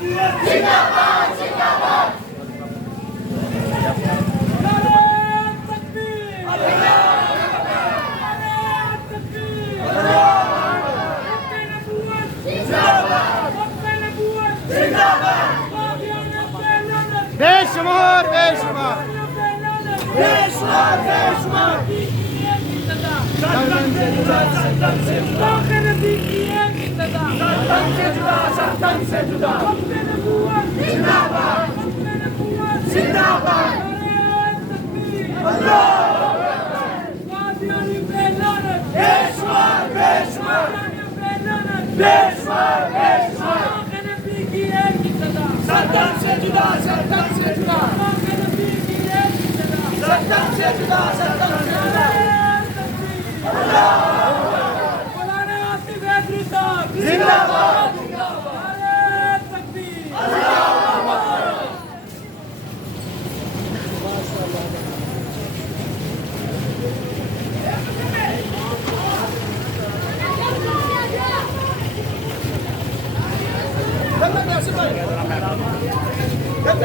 जिंदाबाद जिंदाबाद बेशुमार बेशुमार बेशुमार बेशुमार सत्तन से जुदा सत्तन से जुदा सत्तन से जुदा जिंदाबाद जिंदाबाद बेशुमार बेशुमार बेशुमार बेशुमार सत्तन से जुदा सत्तन से जुदा सत्तन से जुदा सत्तन से जुदा जिंदाबाद बेशुमार